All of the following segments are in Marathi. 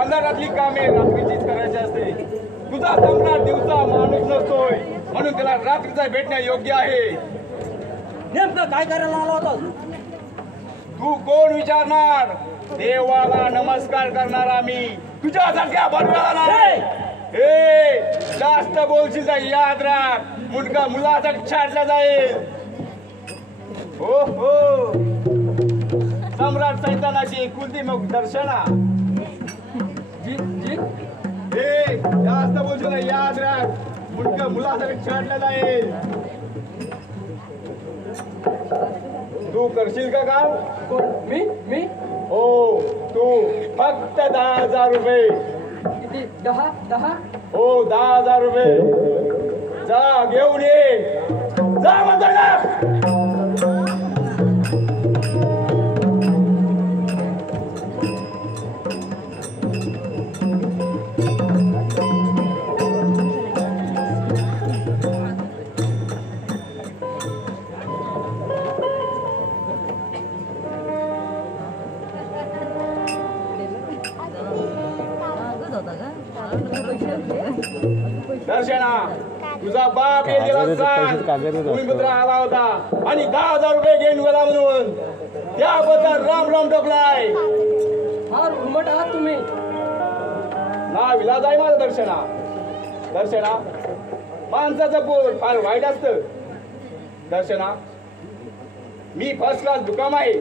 अंधारातली कामे रात्रीचीच करायची असते. तुझा सम्राट दिवसा माणूस नसतोय म्हणून त्याला रात्रीचा भेटणे योग्य आहे. नेमकं काय करायला आला होता? तू कोण विचारणार? देवाला नमस्कार करणार आम्ही, तुझ्यासारख्या बडव्याला नाही. हे जास्त बोलशील तर याद राख, मुलगा मुलासाठी छाडला जाईल. हो हो, सम्राट सैतानाची कुलती मग दर्शना. हे जास्त बोलशील तर याद राख, मुलगा मुलासाठी छाडला जाईल. तू करशील का काम? मी मी हो, तू फक्त 10,000 रुपये. किती? 10? हो, 10,000 रुपये. जा घेऊन ये, जा म्हणतो ना. दर्शना, तुझा बाप येलेला भूमिपुत्र आला होता आणि 10,000 रुपये घेऊन गेला म्हणून त्याबद्दल राम राम टोकलाय. फार उर्मट आहात तुम्ही. ना विलाज आहे माझं. दर्शना, माणसाचं बोल फार वाईट असतं. दर्शना, मी फर्स्ट क्लास दुकान आहे.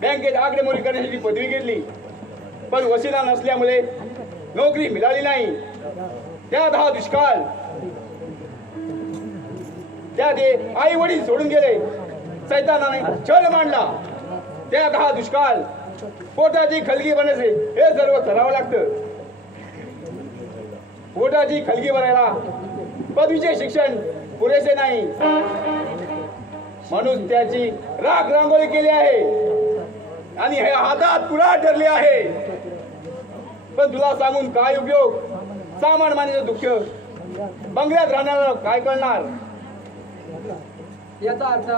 बँकेत आकडेमोडी करण्याची पदवी घेतली, पण वशिला नसल्यामुळे नोकरी मिळाली नाही. त्या 10 दुष्काळ, त्या आई वडील सोडून गेले. सैतानाने छळ मांडला. त्या 10 दुष्काळ, पोटाची खलगी बनायचे हे सर्व करावं लागतं. पोटाची खलगी बनायला पदवीचे शिक्षण पुरेसे नाही, म्हणून त्याची राख रांगोळी केली आहे आणि हे हातात पुरा ठरले आहे. पण तुला सांगून काय उपयोग? सामान मानेचं दुःख बंगल्यात राहणारा काय करणार? याचा अर्थ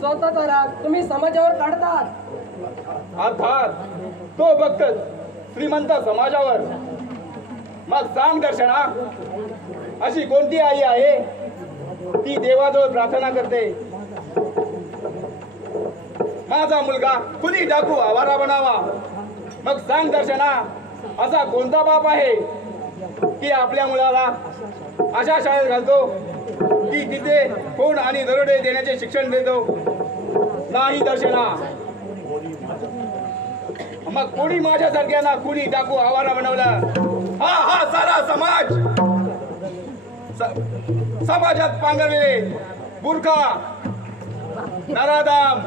स्वतःचा राग तुम्ही समाजावर काढतात. अर्थात तो फक्त श्रीमंत समाजावर. मग सांग दर्शना, अशी कोणती आई आहे ती देवाजवळ प्रार्थना करते, माझा मुलगा कुणी डाकू आवारा बनावा? मग सांग दर्शना, असा कोणता बाप आहे की आपल्या मुलाला अशा शाळेत घालतो की तिथे खून आणि दरोडे देण्याचे शिक्षण देतो? नाही दर्शना. मग कोणी माझ्यासारख्यांना कुणी डाकू आवारा बनवला? हा सारा समाज, समाजात पांघरलेले बुरखा नराधाम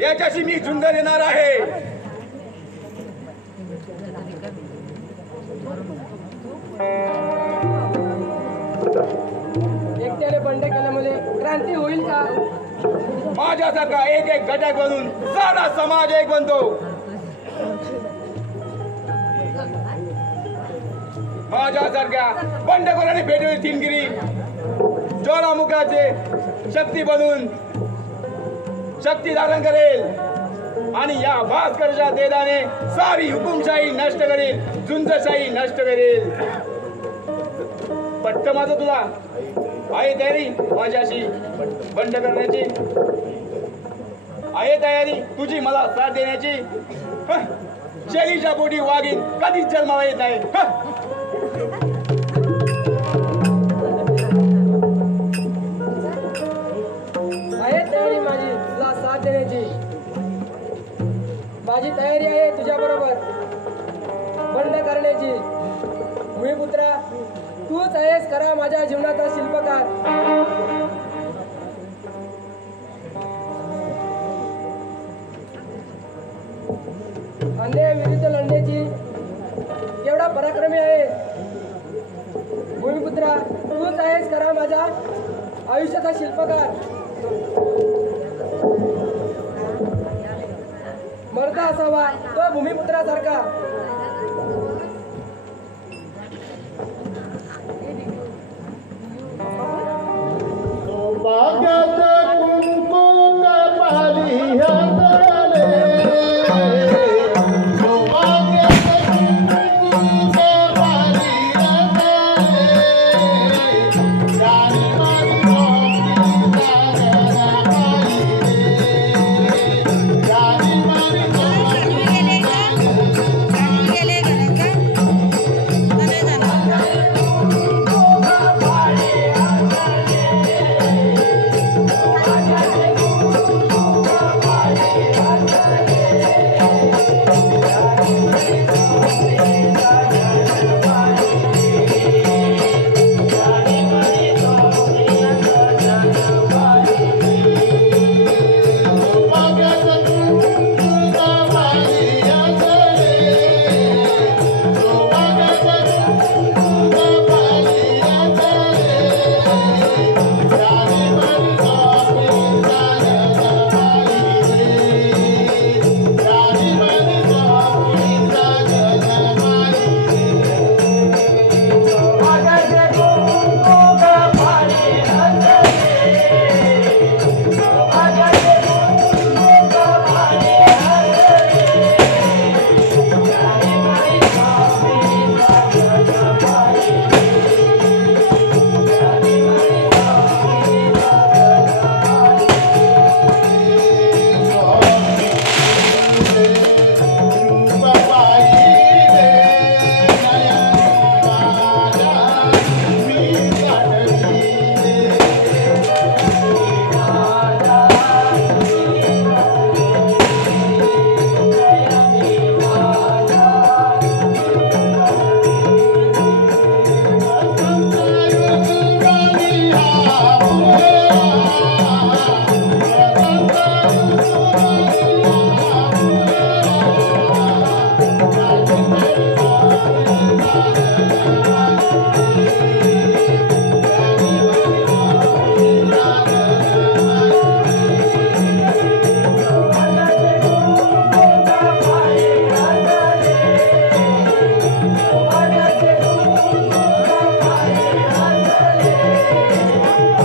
याच्याशी मी झुंज देणार आहे. एकट्याने बंड केल्यामुळे क्रांती होईल का? माझ्यासारखा एक घटक बनून सारा समाज एक बनतो. माझ्यासारख्या बंडखोराने भेटवली थिनगिरी ज्वालामुखाचे शक्ती बनून शक्ती धारण करेल आणि या भास्करच्या तेजाने सारी हुकुमशाही नष्ट करेल, झुंजशाही नष्ट करेल. पट्ट माझं तुला आहे तयारी माझ्याशी बंड करण्याची? आहे तयारी तुझी मला साथ देण्याची? शेलीच्या पोटी वाघीण कधीच जन्माला येत नाही. भूमिपुत्रा, तूच आहेस खरा माझ्या जीवनाचा शिल्पकार. अन्याय विरुद्ध लढण्याची एवढा पराक्रमी आहे भूमिपुत्रा, तूच आहेस खरा माझ्या आयुष्याचा शिल्पकार. मर्द असावा तो भूमिपुत्रासारखा.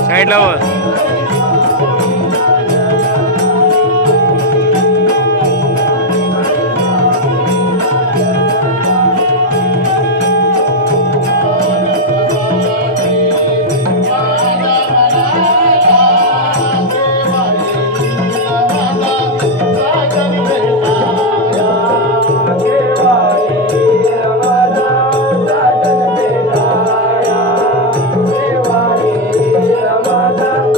साईडला वर. देवा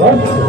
बस